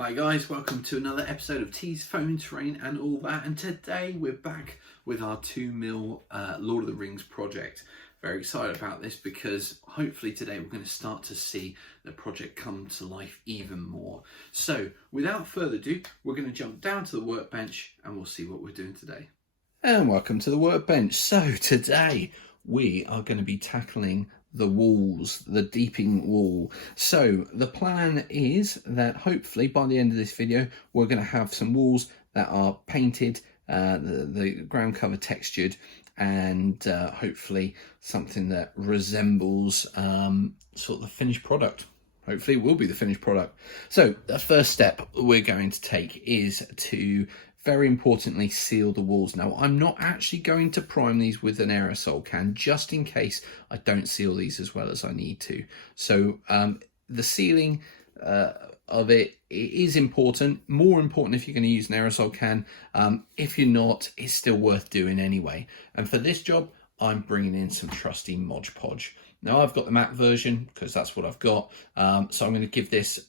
Hi guys, welcome to another episode of T's Phone Terrain and all that, and today we're back with our 2mm Lord of the Rings project. Very excited about this because hopefully today we're going to start to see the project come to life even more. So without further ado, we're going to jump down to the workbench and we'll see what we're doing today. And welcome to the workbench. So today we are going to be tackling the walls, the deeping wall. So the plan is that hopefully by the end of this video we're going to have some walls that are painted, the ground cover textured, and hopefully something that resembles sort of the finished product. Hopefully it will be the finished product. So the first step we're going to take is to very importantly seal the walls. Now I'm not actually going to prime these with an aerosol can just in case I don't seal these as well as I need to. So the sealing of it is important, more important if you're going to use an aerosol can. If you're not, it's still worth doing anyway. And for this job I'm bringing in some trusty Mod Podge. Now I've got the matte version because that's what I've got, so I'm going to give this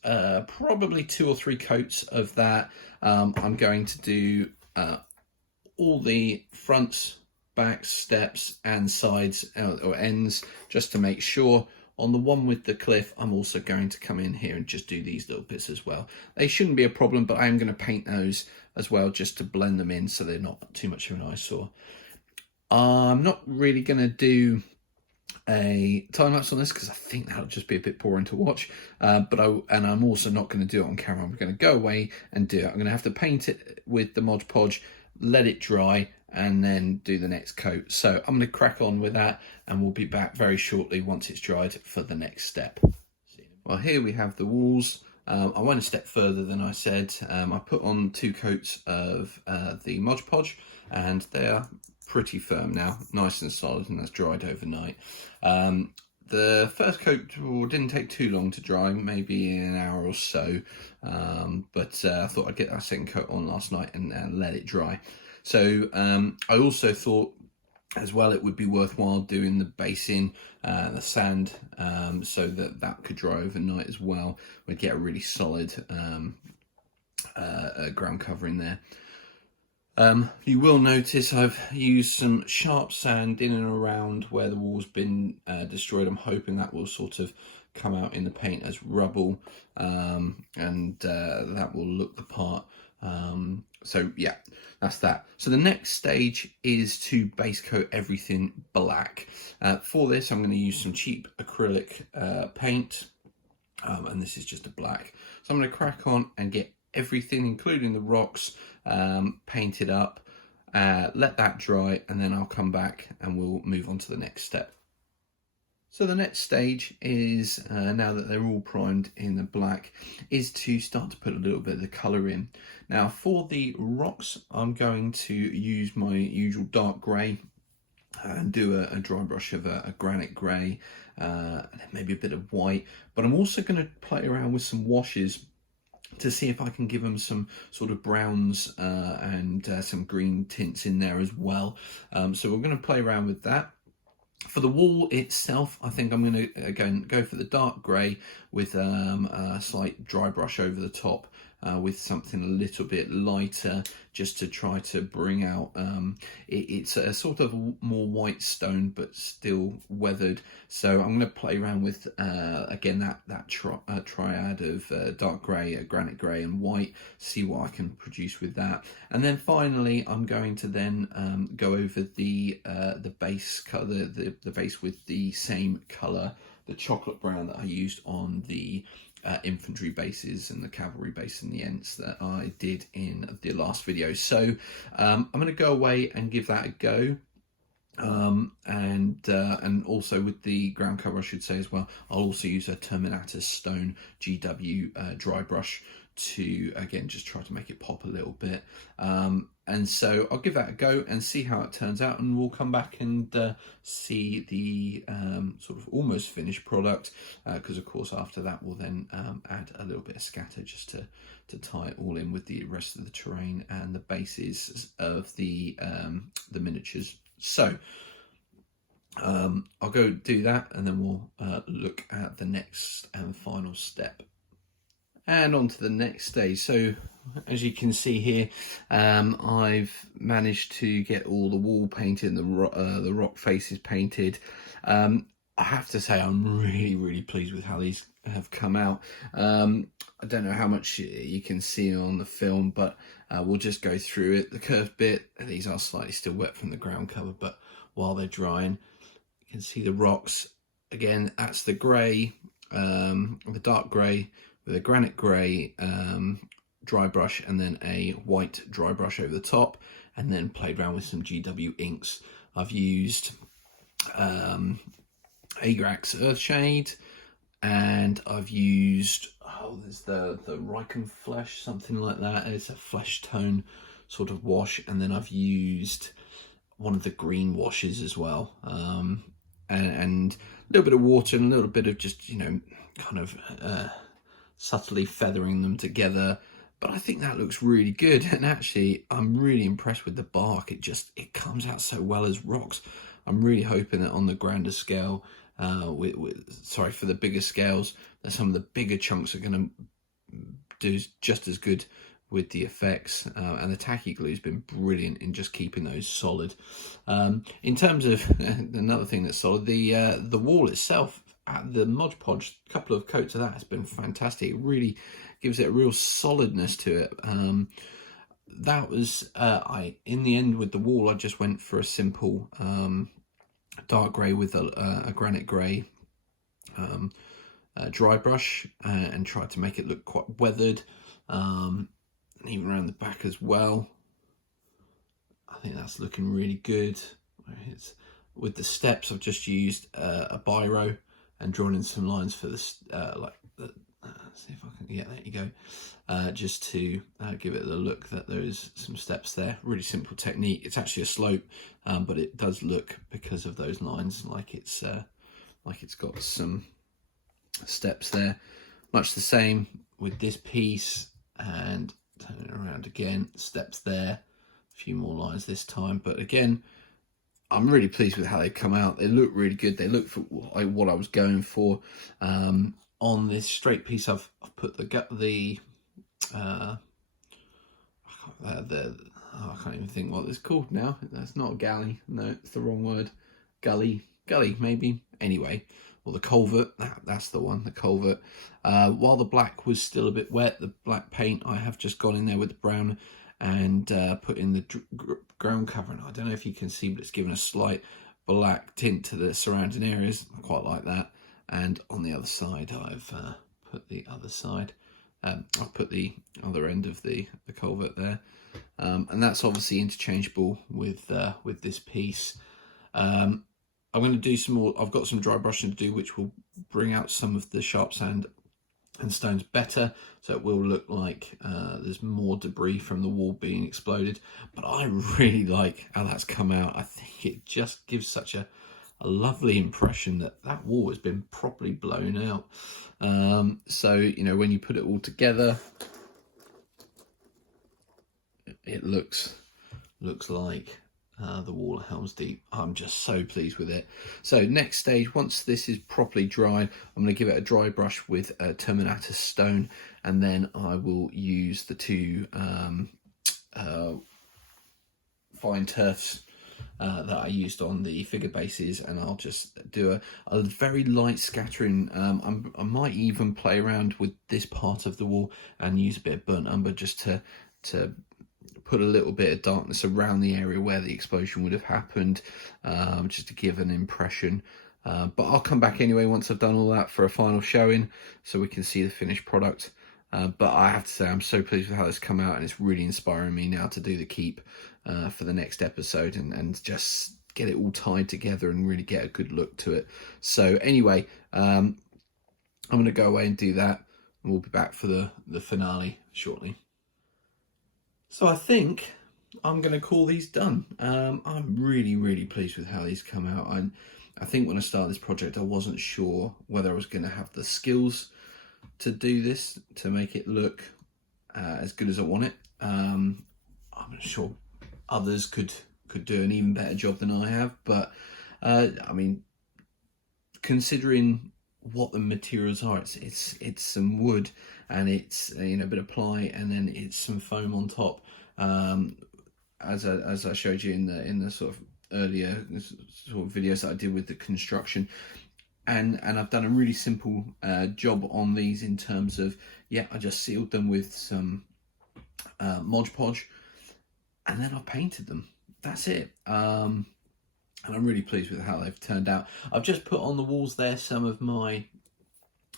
probably 2 or 3 coats of that. I'm going to do all the fronts, backs, steps and sides or ends just to make sure. On the one with the cliff, I'm also going to come in here and just do these little bits as well. They shouldn't be a problem, but I am going to paint those as well just to blend them in so they're not too much of an eyesore. I'm not really going to do a time lapse on this because I think that'll just be a bit boring to watch, but I'm also not going to do it on camera. I'm going to go away and do it. I'm going to have to paint it with the Mod Podge, let it dry, and then do the next coat. So I'm going to crack on with that and we'll be back very shortly once it's dried for the next step. Well, here we have the walls. I went a step further than I said. I put on 2 coats of the Mod Podge and they are pretty firm now, nice and solid, and that's dried overnight. The first coat didn't take too long to dry, maybe an hour or so, but I thought I'd get that second coat on last night and let it dry. So I also thought as well it would be worthwhile doing the basing, the sand, so that could dry overnight as well. We'd get a really solid ground cover in there. You will notice I've used some sharp sand in and around where the wall's been destroyed. I'm hoping that will sort of come out in the paint as rubble, and that will look the part. So yeah, that's that. So the next stage is to base coat everything black. For this I'm going to use some cheap acrylic paint, and this is just a black. So I'm going to crack on and get everything, including the rocks, painted up, let that dry, and then I'll come back and we'll move on to the next step. So the next stage is, now that they're all primed in the black, is to start to put a little bit of the colour in. Now for the rocks I'm going to use my usual dark grey and do a dry brush of a granite grey, and maybe a bit of white, but I'm also going to play around with some washes to see if I can give them some sort of browns and some green tints in there as well. So we're going to play around with that. For the wall itself, I think I'm going to again go for the dark grey with a slight dry brush over the top, with something a little bit lighter, just to try to bring out, it's a sort of more white stone but still weathered. So I'm going to play around with again that triad of dark grey, granite grey and white, see what I can produce with that. And then finally I'm going to then go over the base colour, the base with the same colour, the chocolate brown that I used on the infantry bases and the cavalry base and the Ents that I did in the last video. So I'm going to go away and give that a go, and also with the ground cover I should say as well, I'll also use a Terminatus Stone GW dry brush to again just try to make it pop a little bit, and so I'll give that a go and see how it turns out, and we'll come back and see the sort of almost finished product, because of course after that we'll then add a little bit of scatter just to tie it all in with the rest of the terrain and the bases of the miniatures. So I'll go do that and then we'll look at the next and final step. And on to the next stage. So as you can see here, I've managed to get all the wall painted and the rock faces painted. I have to say I'm really pleased with how these have come out. I don't know how much you can see on the film, but we'll just go through it. The curved bit, these are slightly still wet from the ground cover, but while they're drying, you can see the rocks. Again, that's the grey, the dark grey with a granite grey dry brush, and then a white dry brush over the top, and then played around with some GW inks. I've used Agrax Earthshade, and I've used, there's the Riken Flesh, something like that. It's a flesh tone sort of wash, and then I've used one of the green washes as well, and a little bit of water and a little bit of just, you know, kind of subtly feathering them together. But I think that looks really good, and actually I'm really impressed with the bark. It comes out so well as rocks. I'm really hoping that on the grander scale, for the bigger scales, that some of the bigger chunks are going to do just as good with the effects, and the tacky glue has been brilliant in just keeping those solid. In terms of another thing that's solid, the wall itself, the Mod Podge, a couple of coats of that has been fantastic. It really gives it a real solidness to it. That was in the end with the wall, I just went for a simple dark grey with a granite grey dry brush, and tried to make it look quite weathered, and even around the back as well. I think that's looking really good. With the steps, I've just used a biro and drawn in some lines for this, see if I can, yeah, there you go, just to give it the look that there is some steps there. Really simple technique. It's actually a slope, but it does look, because of those lines, like it's got some steps there. Much the same with this piece, and turn it around again, steps there, a few more lines this time. But again, I'm really pleased with how they come out. They look really good. They look for what I was going for. On this straight piece, I've put I can't even think what it's called now. That's not a galley. No, it's the wrong word. Gully maybe. Anyway, or the culvert. That's the one. The culvert. While the black was still a bit wet, the black paint, I have just gone in there with the brown and put in the ground cover. And I don't know if you can see, but it's given a slight black tint to the surrounding areas. I quite like that. And on the other side, I've put the other side. I've put the other end of the culvert there, and that's obviously interchangeable with this piece. I'm going to do some more. I've got some dry brushing to do, which will bring out some of the sharp sand and stones better, so it will look like there's more debris from the wall being exploded. But I really like how that's come out. I think it just gives such a lovely impression that wall has been properly blown out. So, you know, when you put it all together, it looks like the wall of Helm's Deep. I'm just so pleased with it. So next stage, once this is properly dried, I'm going to give it a dry brush with Terminatus stone, and then I will use the two fine turfs that I used on the figure bases, and I'll just do a very light scattering. I might even play around with this part of the wall and use a bit of burnt umber just to put a little bit of darkness around the area where the explosion would have happened, just to give an impression. But I'll come back anyway once I've done all that for a final showing, so we can see the finished product. But I have to say, I'm so pleased with how it's come out, and it's really inspiring me now to do the keep for the next episode, and just get it all tied together and really get a good look to it. So anyway, I'm going to go away and do that, and we'll be back for the finale shortly. So I think I'm going to call these done. I'm really pleased with how these come out. I think when I started this project, I wasn't sure whether I was going to have the skills to do this, to make it look as good as I want it. I'm sure others could do an even better job than I have, but I mean, considering what the materials are. It's some wood, and it's a bit of ply, and then it's some foam on top. As I showed you in the sort of earlier sort of videos that I did with the construction. And I've done a really simple job on these in terms of, I just sealed them with some Mod Podge, and then I painted them. That's it. And I'm really pleased with how they've turned out. I've just put on the walls there some of my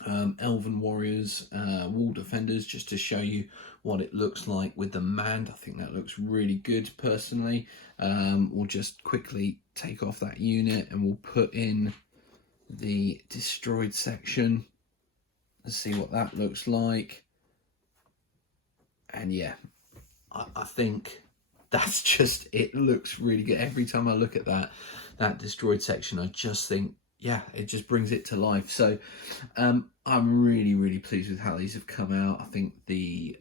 Elven Warriors wall defenders, just to show you what it looks like with the mand. I think that looks really good personally. We'll just quickly take off that unit and we'll put in the destroyed section. Let's see what that looks like. And yeah, I think that's just, it looks really good. Every time I look at that destroyed section, I just think, it just brings it to life. So I'm really pleased with how these have come out. I think the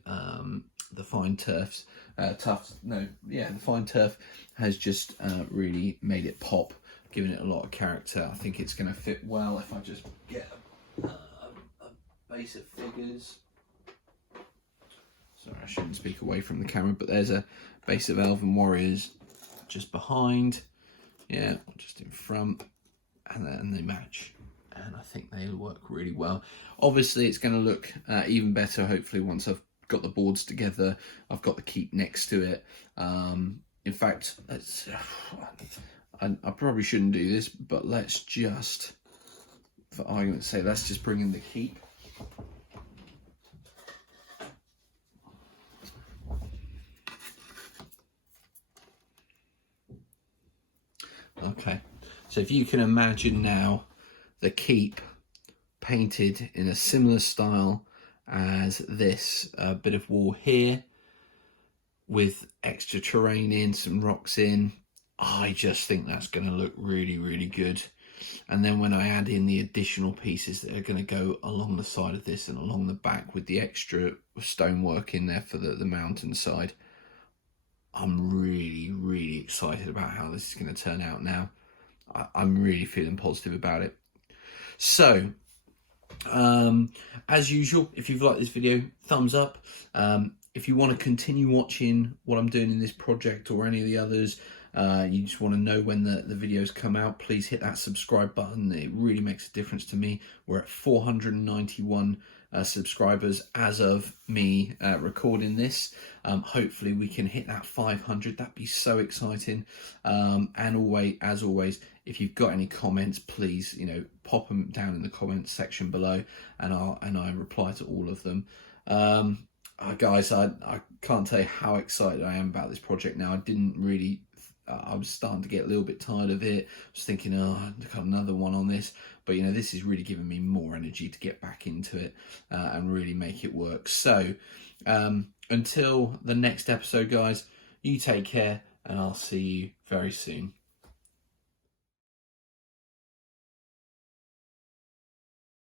fine turfs, the fine turf has just really made it pop, giving it a lot of character. I think it's going to fit well if I just get a base of figures. Sorry, I shouldn't speak away from the camera, but there's a base of Elven Warriors just behind, just in front, and then they match, and I think they'll work really well. Obviously it's going to look even better hopefully once I've got the boards together. I've got the keep next to it. In fact, I probably shouldn't do this, but let's just, for argument's sake, let's just bring in the keep. Okay, so if you can imagine now the keep painted in a similar style as this bit of wall here, with extra terrain in, some rocks in, I just think that's going to look really good. And then when I add in the additional pieces that are going to go along the side of this and along the back with the extra stonework in there for the mountain side, I'm really excited about how this is going to turn out now. I'm really feeling positive about it. So, as usual, if you've liked this video, thumbs up. If you want to continue watching what I'm doing in this project or any of the others, you just want to know when the videos come out, please hit that subscribe button. It really makes a difference to me. We're at 491 subscribers as of me recording this. Hopefully we can hit that 500. That'd be so exciting. And as always, if you've got any comments, please pop them down in the comments section below, and I reply to all of them. Guys, I can't tell you how excited I am about this project now. I was starting to get a little bit tired of it. I was thinking, I've got another one on this. But, this is really giving me more energy to get back into it and really make it work. So, until the next episode, guys, you take care, and I'll see you very soon.